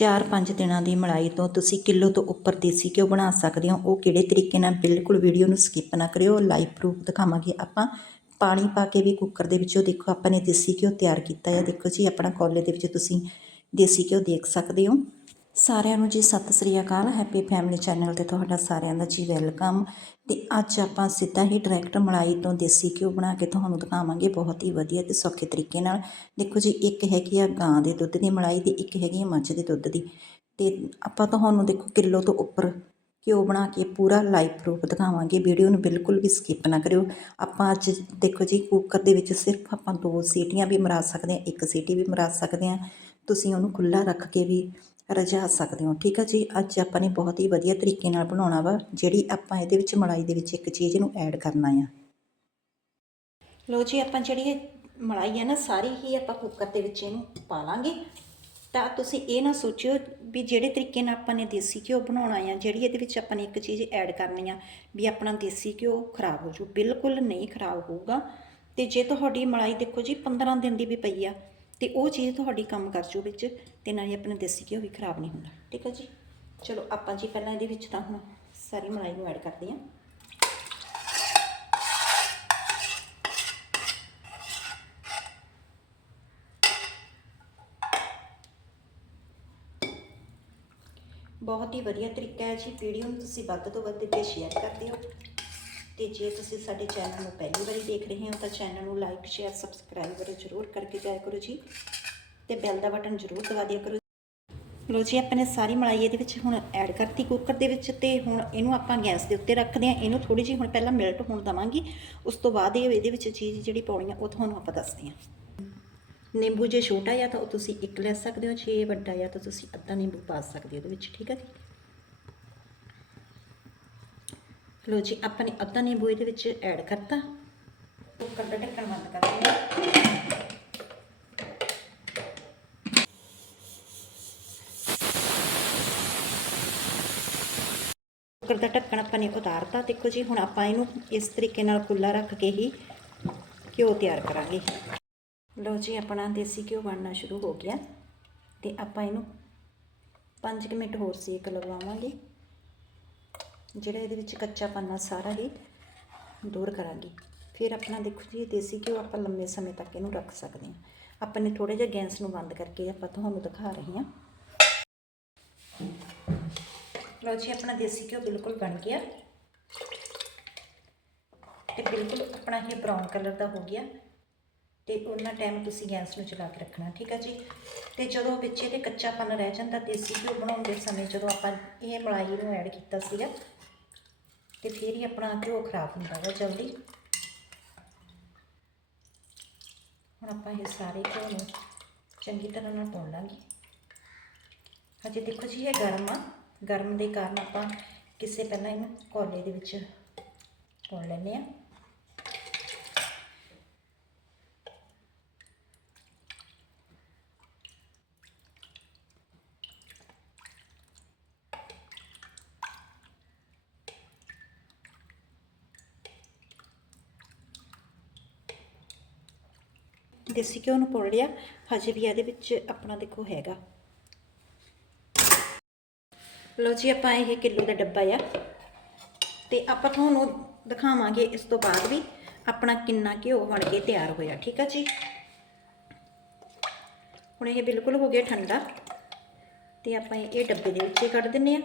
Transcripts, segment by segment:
4-5 ਦਿਨਾਂ ਦੀ ਮਲਾਈ ਤੋਂ ਤੁਸੀਂ ਕਿਲੋ ਤੋਂ ਉੱਪਰ ਦੇਸੀ ਘਿਓ ਬਣਾ ਸਕਦੇ ਹੋ। ਉਹ ਕਿਹੜੇ ਤਰੀਕੇ ਨਾਲ ਬਿਲਕੁਲ ਵੀਡੀਓ ਨੂੰ ਸਕਿਪ ਨਾ ਕਰਿਓ। ਲਾਈਵ ਪ੍ਰੂਫ ਦਿਖਾਵਾਂਗੇ ਆਪਾਂ। ਪਾਣੀ ਪਾ ਕੇ ਵੀ ਕੁੱਕਰ ਦੇ ਵਿੱਚੋਂ ਦੇਖੋ, ਆਪਾਂ ਨੇ ਦੇਸੀ ਘਿਓ ਤਿਆਰ ਕੀਤਾ ਹੈ। ਦੇਖੋ ਜੀ, ਆਪਣਾ ਕੋਲੇ ਦੇ ਵਿੱਚ ਤੁਸੀਂ ਦੇਸੀ ਘਿਓ ਦੇਖ ਸਕਦੇ ਹੋ। ਸਾਰਿਆਂ ਨੂੰ ਜੀ ਸਤਿ ਸ੍ਰੀ ਅਕਾਲ ਹੈਪੀ ਫੈਮਿਲੀ ਚੈਨਲ ਤੇ ਤੁਹਾਡਾ ਸਾਰਿਆਂ ਦਾ ਜੀ ਵੈਲਕਮ ਤੇ ਅੱਜ ਆਪਾਂ ਸਿੱਧਾ ਹੀ ਡਾਇਰੈਕਟ ਮਲਾਈ ਤੋਂ ਦੇਸੀ ਘਿਓ ਬਣਾ ਕੇ ਤੁਹਾਨੂੰ ਦਿਖਾਵਾਂਗੇ, ਬਹੁਤ ਹੀ ਵਧੀਆ ਤੇ ਸੌਖੇ ਤਰੀਕੇ ਨਾਲ। ਦੇਖੋ ਜੀ, ਇੱਕ ਹੈਗੀ ਆ ਗਾਂ ਦੇ ਦੁੱਧ ਦੀ ਮਲਾਈ ਤੇ ਇੱਕ ਹੈਗੀ ਆ ਮੱਝ ਦੇ ਦੁੱਧ ਦੀ। ਤੇ ਆਪਾਂ ਤੁਹਾਨੂੰ ਦੇਖੋ ਕਿਲੋ ਤੋਂ ਉੱਪਰ ਘਿਓ ਬਣਾ ਕੇ ਪੂਰਾ ਲਾਈਵ ਪ੍ਰੂਫ ਦਿਖਾਵਾਂਗੇ, ਵੀਡੀਓ ਨੂੰ ਬਿਲਕੁਲ ਵੀ ਸਕਿਪ ਨਾ ਕਰਿਓ। ਆਪਾਂ ਅੱਜ ਦੇਖੋ ਜੀ ਕੁੱਕਰ ਦੇ ਵਿੱਚ ਸਿਰਫ ਆਪਾਂ ਦੋ ਸੀਟੀਆਂ ਵੀ ਮਰਾ ਸਕਦੇ ਹਾਂ, ਇੱਕ ਸੀਟੀ ਵੀ ਮਰਾ ਸਕਦੇ ਹਾਂ। ਤੁਸੀਂ ਉਹਨੂੰ ਖੁੱਲਾ ਰੱਖ ਕੇ ਵੀ ਰਝਾ ਸਕਦੇ ਹੋ। ਠੀਕ ਆ ਜੀ, ਅੱਜ ਆਪਾਂ ਨੇ ਬਹੁਤ ਹੀ ਵਧੀਆ ਤਰੀਕੇ ਨਾਲ ਬਣਾਉਣਾ ਵਾ, ਜਿਹੜੀ ਆਪਾਂ ਇਹਦੇ ਵਿੱਚ ਮਲਾਈ ਦੇ ਵਿੱਚ ਇੱਕ ਚੀਜ਼ ਨੂੰ ਐਡ ਕਰਨਾ ਆ। ਲੋ ਜੀ, ਆਪਾਂ ਜਿਹੜੀ ਇਹ ਮਲਾਈ ਹੈ ਨਾ, ਸਾਰੀ ਹੀ ਆਪਾਂ ਕੁੱਕਰ ਦੇ ਵਿੱਚ ਇਹਨੂੰ ਪਾ ਲਾਂਗੇ ਤਾਂ ਤੁਸੀਂ ਇਹ ਨਾ ਸੋਚਿਓ ਵੀ ਜਿਹੜੇ ਤਰੀਕੇ ਨਾਲ ਆਪਾਂ ਨੇ ਦੇਸੀ ਘਿਓ ਬਣਾਉਣਾ ਆ, ਜਿਹੜੀ ਇਹਦੇ ਵਿੱਚ ਆਪਾਂ ਨੇ ਇੱਕ ਚੀਜ਼ ਐਡ ਕਰਨੀ ਆ, ਵੀ ਆਪਣਾ ਦੇਸੀ ਘਿਓ ਖਰਾਬ ਹੋ ਜੂ ਬਿਲਕੁਲ ਨਹੀਂ ਖਰਾਬ ਹੋਊਗਾ। ਤੇ ਜੇ ਤੁਹਾਡੀ ਮਲਾਈ ਦੇਖੋ ਜੀ 15 ਦਿਨ ਦੀ ਵੀ ਪਈ ਆ ਤੇ ਉਹ ਚੀਜ਼ ਤੁਹਾਡੀ ਕੰਮ ਕਰ ਜੂ ਵਿੱਚ ਤੇ ਨਾਲੇ ਆਪਣਾ ਦੇਸੀ ਘਿਓ ਵੀ ਖਰਾਬ ਨਹੀਂ ਹੁੰਦਾ, ਠੀਕ ਹੈ ਜੀ? ਚਲੋ ਆਪਾਂ ਜੀ ਪਹਿਲਾਂ ਇਹਦੇ ਵਿੱਚ ਤਾਂ ਹੁਣ ਸਾਰੀ ਮਲਾਈ ਨੂੰ ਐਡ ਕਰਦੇ ਹਾਂ। ਬਹੁਤ ਹੀ ਵਧੀਆ ਤਰੀਕਾ ਹੈ ਜੀ, ਵੀਡੀਓ ਨੂੰ ਤੁਸੀਂ ਵੱਧ ਤੋਂ ਵੱਧ ਤੇ ਸ਼ੇਅਰ ਕਰਦੇ ਹੋ ਤੇ ਜੇ ਤੁਸੀਂ ਸਾਡੇ ਚੈਨਲ ਨੂੰ ਪਹਿਲੀ ਵਾਰੀ ਦੇਖ ਰਹੇ ਹੋ ਤਾਂ ਚੈਨਲ ਨੂੰ ਲਾਈਕ, ਸ਼ੇਅਰ, ਸਬਸਕ੍ਰਾਈਬ ਜ਼ਰੂਰ ਕਰਕੇ ਜਾਇਆ ਕਰੋ ਜੀ ਤੇ ਬੈਲ ਦਾ ਬਟਨ ਜ਼ਰੂਰ ਦਬਾ ਦਿਆ ਕਰੋ ਲੋ ਜੀ, ਆਪਾਂ ਨੇ ਸਾਰੀ ਮਲਾਈ ਇਹਦੇ ਵਿੱਚ ਹੁਣ ਐਡ ਕਰਤੀ ਕੁੱਕਰ ਦੇ ਵਿੱਚ ਤੇ ਹੁਣ ਇਹਨੂੰ ਆਪਾਂ ਗੈਸ ਦੇ ਉੱਤੇ ਰੱਖਦੇ ਹਾਂ। ਇਹਨੂੰ ਥੋੜੀ ਜਿਹੀ ਹੁਣ ਪਹਿਲਾਂ ਮਿਲਟ ਹੋਣ ਦਵਾਂਗੀ। ਉਸ ਤੋਂ ਬਾਅਦ ਇਹ ਇਹਦੇ ਵਿੱਚ ਚੀਜ਼ ਜਿਹੜੀ ਪਾਉਣੀ ਆ, ਉਹ ਤੁਹਾਨੂੰ ਆਪਾਂ ਦੱਸਦੇ ਹਾਂ। ਨਿੰਬੂ ਜੇ ਛੋਟਾ ਆ ਤਾਂ ਉਹ ਤੁਸੀਂ ਇੱਕ ਲੈ ਸਕਦੇ ਹੋ, ਜੇ ਵੱਡਾ ਆ ਤਾਂ ਤੁਸੀਂ ਅੱਧਾ ਨਿੰਬੂ ਪਾ ਸਕਦੇ ਹੋ ਉਹਦੇ ਵਿੱਚ, ਠੀਕ ਹੈ ਜੀ? ਲੋ ਜੀ, ਆਪਾਂ ਨੇ ਅੱਧਾ ਨਿੰਬੂ ਇਹਦੇ ਵਿੱਚ ਐਡ ਕਰਤਾ। ਕੁੱਕਰ ਦਾ ਢੱਕਣ ਬੰਦ ਕਰ ਦਿੰਦੇ ਕੁੱਕਰ ਦਾ ਢੱਕਣ ਆਪਾਂ ਨੇ ਉਤਾਰਤਾ। ਦੇਖੋ ਜੀ, ਹੁਣ ਆਪਾਂ ਇਹਨੂੰ ਇਸ ਤਰੀਕੇ ਨਾਲ ਖੁੱਲਾ ਰੱਖ ਕੇ ਹੀ ਘਿਓ ਤਿਆਰ ਕਰਾਂਗੇ। ਲਓ ਜੀ, ਆਪਣਾ ਦੇਸੀ ਘਿਓ ਬਣਨਾ ਸ਼ੁਰੂ ਹੋ ਗਿਆ। ਤੇ ਆਪਾਂ ਇਹਨੂੰ 5 ਮਿੰਟ ਹੋਰ ਸੇਕ ਲਗਵਾਵਾਂਗੇ। ਜਿਹੜਾ ਇਹਦੇ ਵਿੱਚ ਕੱਚਾ ਪੰਨਾ ਸਾਰਾ ਹੀ ਦੂਰ ਕਰਾਂਗੇ। ਫਿਰ ਆਪਣਾ ਦੇਖੋ ਜੀ ਦੇਸੀ ਘਿਓ ਆਪਾਂ ਲੰਮੇ ਸਮੇਂ ਤੱਕ ਇਹਨੂੰ ਰੱਖ ਸਕਦੇ ਹਾਂ। ਆਪਾਂ ਨੇ ਥੋੜੇ ਜਿਹਾ ਗੈਸ ਨੂੰ ਬੰਦ ਕਰਕੇ ਆਪਾਂ ਤੁਹਾਨੂੰ ਦਿਖਾ ਰਹੇ ਹਾਂ। ਲਓ ਜੀ, ਆਪਣਾ ਦੇਸੀ ਘਿਓ ਬਿਲਕੁਲ ਬਣ ਗਿਆ। ਤੇ ਬਿਲਕੁਲ ਆਪਣਾ ਇਹ ਬਰਾਊਨ ਕਲਰ ਦਾ ਹੋ ਗਿਆ। ਤੇ ਉਹਨਾਂ ਟਾਈਮ ਤੁਸੀਂ ਗੈਸ ਨੂੰ ਚਲਾ ਕੇ ਰੱਖਣਾ, ਠੀਕ ਹੈ ਜੀ? ਤੇ ਜਦੋਂ ਵਿੱਚ ਇਹਦੇ ਕੱਚਾਪਨ ਰਹਿ ਜਾਂਦਾ, ਦੇਸੀ ਘਿਓ ਬਣਾਉਂਦੇ ਸਮੇਂ ਜਦੋਂ ਆਪਾਂ ਇਹ ਮਲਾਈ ਨੂੰ ਐਡ ਕੀਤਾ ਸੀਗਾ ਤੇ ਫਿਰ ਹੀ ਆਪਣਾ ਘਿਓ ਖਰਾਬ ਹੁੰਦਾ ਵਾ ਜਲਦੀ। ਹੁਣ ਆਪਾਂ ਇਹ ਸਾਰੇ ਘਿਓ ਨੂੰ ਚੰਗੀ ਤਰ੍ਹਾਂ ਨਾਲ ਭੁੰਨ ਲਾਂਗੇ। ਹਜੇ ਦੇਖੋ ਜੀ ਇਹ ਗਰਮ ਆ। ਗਰਮ ਦੇ ਕਾਰਨ ਆਪਾਂ ਕਿਸੇ ਪਹਿਲਾਂ ਇਹਨੂੰ ਕੋਲੇ ਦੇ ਵਿੱਚ ਭੁੰਨ ਲੈਂਦੇ ਆ। ਦੇਸੀ ਘਿਓ ਨੂੰ ਪੁਣ ਲਿਆ। ਹਜੇ ਵੀ ਇਹਦੇ ਵਿੱਚ ਆਪਣਾ ਦੇਖੋ ਹੈਗਾ। ਲਓ ਜੀ, ਆਪਾਂ ਇਹ ਕਿਲੋ ਦਾ ਡੱਬਾ ਆ। ਤੇ ਆਪਾਂ ਤੁਹਾਨੂੰ ਦਿਖਾਵਾਂਗੇ ਇਸ ਤੋਂ ਬਾਅਦ ਵੀ ਆਪਣਾ ਕਿੰਨਾ ਘਿਓ ਬਣ ਕੇ ਤਿਆਰ ਹੋਇਆ, ਠੀਕ ਆ ਜੀ? ਹੁਣ ਇਹ ਬਿਲਕੁਲ ਹੋ ਗਿਆ ਠੰਡਾ। ਤੇ ਆਪਾਂ ਇਹ ਡੱਬੇ ਦੇ ਵਿੱਚ ਕੱਢ ਦਿੰਨੇ ਆ।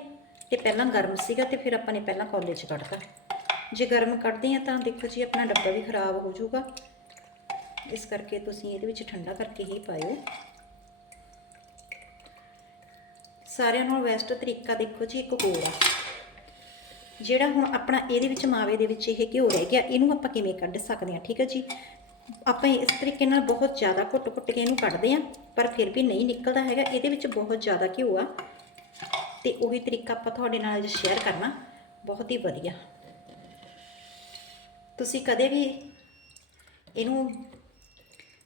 ਤੇ ਪਹਿਲਾਂ ਗਰਮ ਸੀਗਾ ਤੇ ਫਿਰ ਆਪਾਂ ਨੇ ਪਹਿਲਾਂ ਕੋਲੇ 'ਚ ਕੱਢਤਾ। ਜੇ ਗਰਮ ਕੱਢਦੇ ਆ ਤਾਂ ਦੇਖੋ ਜੀ, ਆਪਣਾ ਡੱਬਾ ਵੀ ਖਰਾਬ ਹੋ ਜਾਊਗਾ। ਇਸ ਕਰਕੇ ਤੁਸੀਂ ਇਹਦੇ ਵਿੱਚ ਠੰਡਾ ਕਰਕੇ ਹੀ ਪਾਇਓ। ਸਾਰਿਆਂ ਨਾਲੋਂ ਬੈਸਟ ਤਰੀਕਾ ਦੇਖੋ ਜੀ, ਇੱਕ ਹੋਰ ਆ। ਜਿਹੜਾ ਹੁਣ ਆਪਣਾ ਇਹਦੇ ਵਿੱਚ ਮਾਵੇ ਦੇ ਵਿੱਚ ਇਹ ਘਿਓ ਰਹਿ ਗਿਆ, ਇਹਨੂੰ ਆਪਾਂ ਕਿਵੇਂ ਕੱਢ ਸਕਦੇ ਹਾਂ, ਠੀਕ ਹੈ ਜੀ? ਆਪਾਂ ਇਸ ਤਰੀਕੇ ਨਾਲ ਬਹੁਤ ਜ਼ਿਆਦਾ ਘੁੱਟ-ਘੁੱਟ ਕੇ ਇਹਨੂੰ ਕੱਢਦੇ ਆ ਪਰ ਫਿਰ ਵੀ ਨਹੀਂ ਨਿਕਲਦਾ ਹੈਗਾ, ਇਹਦੇ ਵਿੱਚ ਬਹੁਤ ਜ਼ਿਆਦਾ ਘਿਓ ਆ। ਤੇ ਉਹੀ ਤਰੀਕਾ ਆਪਾਂ ਤੁਹਾਡੇ ਨਾਲ ਅੱਜ ਸ਼ੇਅਰ ਕਰਨਾ, ਬਹੁਤ ਹੀ ਵਧੀਆ। ਤੁਸੀਂ ਕਦੇ ਵੀ ਇਹਨੂੰ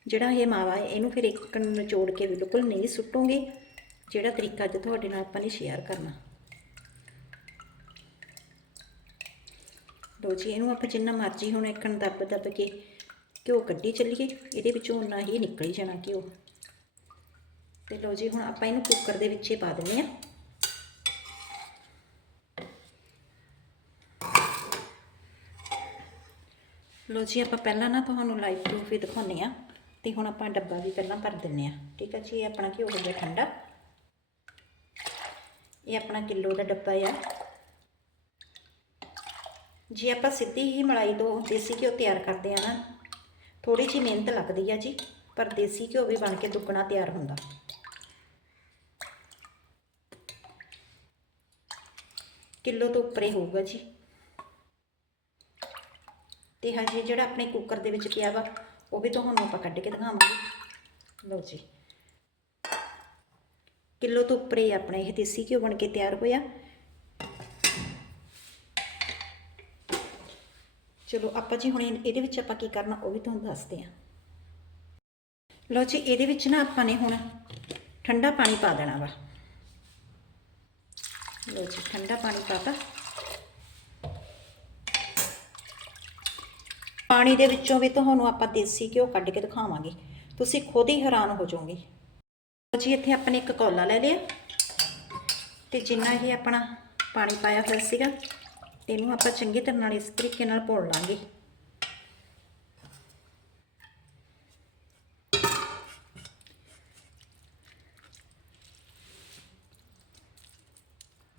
ਜਿਹੜਾ ਇਹ ਮਾਵਾ ਹੈ, ਇਹਨੂੰ ਫਿਰ ਇੱਕ ਨਿਚੋੜ ਕੇ ਬਿਲਕੁਲ ਨਹੀਂ ਸੁੱਟੋਗੇ। ਜਿਹੜਾ ਤਰੀਕਾ ਅੱਜ ਤੁਹਾਡੇ ਨਾਲ ਆਪਾਂ ਨੇ ਸ਼ੇਅਰ ਕਰਨਾ। ਲੋ ਜੀ, ਇਹਨੂੰ ਆਪਾਂ ਜਿੰਨਾ ਮਰਜ਼ੀ ਹੁਣ ਇੱਕਣ ਦੱਬ ਦੱਬ ਕੇ ਘਿਓ ਕੱਢੀ ਚੱਲੀਏ। ਇਹਦੇ ਵਿੱਚੋਂ ਉਨਾ ਹੀ ਨਿਕਲ ਹੀ ਜਾਣਾ ਘਿਓ। ਤੇ ਲਓ ਜੀ, ਹੁਣ ਆਪਾਂ ਇਹਨੂੰ ਕੁੱਕਰ ਦੇ ਵਿੱਚ ਹੀ ਪਾ ਦਿੰਦੇ ਆ ਲਓ ਜੀ, ਆਪਾਂ ਪਹਿਲਾਂ ਨਾ ਤੁਹਾਨੂੰ ਲਾਈਵ ਪ੍ਰੂਫ ਵੀ ਦਿਖਾਉਂਦੇ ਆ ਤੇ ਹੁਣ ਆਪਾਂ ਡੱਬਾ ਵੀ ਪਹਿਲਾਂ ਭਰ ਦਿੰਨੇ ਆ। ਠੀਕ ਹੈ ਜੀ, ਇਹ ਆਪਣਾ ਘਿਓ ਹੋ ਗਿਆ ਠੰਡਾ। ਇਹ ਆਪਣਾ ਕਿਲੋ ਦਾ ਡੱਬਾ ਆ। ਜੇ ਆਪਾਂ ਸਿੱਧੀ ਹੀ ਮਲਾਈ ਤੋਂ ਦੇਸੀ ਘਿਓ ਤਿਆਰ ਕਰਦੇ ਆ ਨਾ ਥੋੜੀ ਜਿਹੀ ਮਿਹਨਤ ਲੱਗਦੀ ਆ ਜੀ, ਪਰ ਦੇਸੀ ਘਿਓ ਵੀ ਬਣ ਕੇ ਦੁੱਗਣਾ ਤਿਆਰ ਹੁੰਦਾ। ਕਿਲੋ ਤੋਂ ਉੱਪਰ ਹੀ ਹੋਊਗਾ ਜੀ। ਤੇ ਹਜੇ ਜਿਹੜਾ ਆਪਣੇ ਕੁੱਕਰ ਦੇ ਵਿੱਚ ਪਿਆ ਵਾ ਉਹ ਵੀ ਤੁਹਾਨੂੰ ਆਪਾਂ ਕੱਢ ਕੇ ਦਿਖਾਵਾਂਗੇ। ਲਓ ਜੀ। ਕਿਲੋ ਤੋਂ ਉੱਪਰ ਹੀ ਆਪਣਾ ਇਹ ਦੇਸੀ ਘਿਓ ਬਣ ਕੇ ਤਿਆਰ ਹੋਇਆ। ਚਲੋ ਆਪਾਂ ਜੀ ਹੁਣ ਇਹਦੇ ਵਿੱਚ ਆਪਾਂ ਕੀ ਕਰਨਾ, ਉਹ ਵੀ ਤੁਹਾਨੂੰ ਦੱਸਦੇ ਹਾਂ। ਲਓ ਜੀ, ਇਹਦੇ ਵਿੱਚ ਨਾ ਆਪਾਂ ਨੇ ਹੁਣ ਠੰਡਾ ਪਾਣੀ ਪਾ ਦੇਣਾ ਵਾ। ਲਓ ਜੀ, ਠੰਡਾ ਪਾਣੀ ਪਾਤਾ ਪਾਣੀ ਦੇ ਵਿੱਚੋਂ ਵੀ ਤੁਹਾਨੂੰ ਆਪਾਂ ਦੇਸੀ ਘਿਓ ਕੱਢ ਕੇ ਦਿਖਾਵਾਂਗੇ। ਤੁਸੀਂ ਖੁਦ ਹੀ ਹੈਰਾਨ ਹੋ ਜਾਓਗੇ। ਜੀ, ਇੱਥੇ ਆਪਾਂ ਨੇ ਇੱਕ ਕੌਲਾ ਲੈ ਲਿਆ। ਤੇ ਜਿੰਨਾ ਇਹ ਆਪਣਾ ਪਾਣੀ ਪਾਇਆ ਹੋਇਆ ਸੀਗਾ, ਤੇ ਇਹਨੂੰ ਆਪਾਂ ਚੰਗੀ ਤਰ੍ਹਾਂ ਨਾਲ ਇਸ ਤਰੀਕੇ ਨਾਲ ਭੁੰਨ ਲਾਂਗੇ।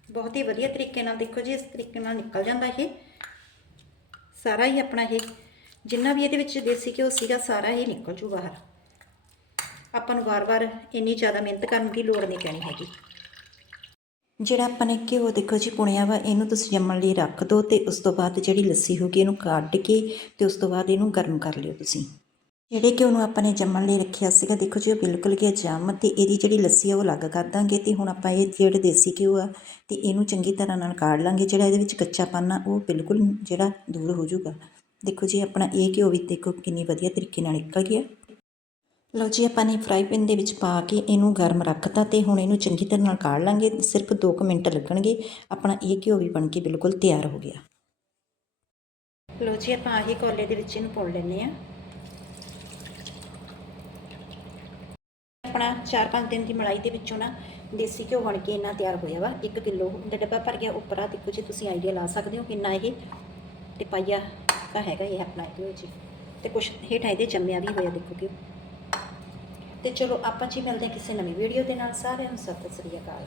ਬਹੁਤ ਹੀ ਵਧੀਆ ਤਰੀਕੇ ਨਾਲ ਦੇਖੋ ਜੀ, ਇਸ ਤਰੀਕੇ ਨਾਲ ਨਿਕਲ ਜਾਂਦਾ ਇਹ। ਸਾਰਾ ਹੀ ਆਪਣਾ ਇਹ ਜਿੰਨਾ ਵੀ ਇਹਦੇ ਵਿੱਚ ਦੇਸੀ ਘਿਓ ਸੀਗਾ, ਸਾਰਾ ਹੀ ਨਿਕਲ ਜੂ ਬਾਹਰ। ਆਪਾਂ ਨੂੰ ਵਾਰ-ਵਾਰ ਇੰਨੀ ਜ਼ਿਆਦਾ ਮਿਹਨਤ ਕਰਨ ਦੀ ਲੋੜ ਨਹੀਂ ਪੈਣੀ ਹੈਗੀ। ਜਿਹੜਾ ਆਪਾਂ ਨੇ ਘਿਓ, ਦੇਖੋ ਜੀ, ਪੁਣਿਆ ਵਾ, ਇਹਨੂੰ ਤੁਸੀਂ ਜੰਮਣ ਲਈ ਰੱਖ ਦਿਓ ਤੇ ਉਸ ਤੋਂ ਬਾਅਦ ਜਿਹੜੀ ਲੱਸੀ ਹੋਗੀ ਇਹਨੂੰ ਕੱਢ ਕੇ ਤੇ ਉਸ ਤੋਂ ਬਾਅਦ ਇਹਨੂੰ ਗਰਮ ਕਰ ਲਿਓ ਤੁਸੀਂ। ਜਿਹੜੇ ਘਿਓ ਨੂੰ ਆਪਾਂ ਨੇ ਜੰਮਣ ਲਈ ਰੱਖਿਆ ਸੀਗਾ, ਦੇਖੋ ਜੀ, ਉਹ ਬਿਲਕੁਲ ਗਿਆ ਜੰਮ ਤੇ ਇਹਦੀ ਜਿਹੜੀ ਲੱਸੀ ਆ, ਉਹ ਅਲੱਗ ਕਰ ਦਾਂਗੇ ਤੇ ਹੁਣ ਆਪਾਂ ਇਹ ਜਿਹੜੇ ਦੇਸੀ ਘਿਓ ਆ, ਤੇ ਇਹਨੂੰ ਚੰਗੀ ਤਰ੍ਹਾਂ ਨਾਲ ਕਾੜ ਲਾਂਗੇ। ਜਿਹੜਾ ਇਹਦੇ ਵਿੱਚ ਕੱਚਾ ਆ, ਉਹ ਬਿਲਕੁਲ ਜਿਹੜਾ ਦੂਰ ਹੋ ਜਾਊਗਾ। ਦੇਖੋ ਜੀ, ਆਪਣਾ ਇਹ ਘਿਓ ਵੀ ਦੇਖੋ ਕਿੰਨੀ ਵਧੀਆ ਤਰੀਕੇ ਨਾਲ ਨਿਕਲ ਗਿਆ। ਲਓ ਜੀ, ਆਪਾਂ ਨੇ ਫਰਾਈ ਪੈਨ ਦੇ ਵਿੱਚ ਪਾ ਕੇ ਇਹਨੂੰ ਗਰਮ ਰੱਖਤਾ ਤੇ ਹੁਣ ਇਹਨੂੰ ਚੰਗੀ ਤਰ੍ਹਾਂ ਨਾਲ ਕਾੜ ਲਾਂਗੇ। ਸਿਰਫ 2 ਮਿੰਟ ਲੱਗਣਗੇ। ਆਪਣਾ ਇਹ ਘਿਓ ਵੀ ਬਣ ਕੇ ਬਿਲਕੁਲ ਤਿਆਰ ਹੋ ਗਿਆ। ਲਓ ਜੀ, ਆਪਾਂ ਆਹੀ ਕੋਲੇ ਦੇ ਵਿੱਚ ਇਹਨੂੰ ਪੁਣ ਲੈਂਦੇ ਆ ਆਪਣਾ 4-5 ਦਿਨ ਦੀ ਮਲਾਈ ਦੇ ਵਿੱਚੋਂ ਨਾ ਦੇਸੀ ਘਿਓ ਬਣ ਕੇ ਇੰਨਾ ਤਿਆਰ ਹੋਇਆ ਵਾ। 1 ਕਿਲੋ ਦਾ ਡੱਬਾ ਭਰ ਗਿਆ। ਉੱਪਰ ਆ ਦੇਖੋ ਜੀ, ਤੁਸੀਂ ਆਈਡੀਆ ਲਾ ਸਕਦੇ ਹੋ ਕਿੰਨਾ ਇਹ। ਤੇ ਪਾਈਆ ਤਾਂ ਹੈਗਾ ਇਹ ਆਪਣਾ ਇਹਦੇ ਵਿੱਚ ਤੇ ਕੁਛ ਹੇਠਾਂ ਇਹਦੇ ਜੰਮਿਆ ਵੀ ਹੋਇਆ ਦੇਖੋ ਘਿਓ ਤੇ ਚਲੋ ਆਪਾਂ ਜੀ ਮਿਲਦੇ ਹਾਂ ਕਿਸੇ ਨਵੀਂ ਵੀਡੀਓ ਦੇ ਨਾਲ ਸਾਰਿਆਂ ਨੂੰ ਸਤਿ ਸ੍ਰੀ ਅਕਾਲ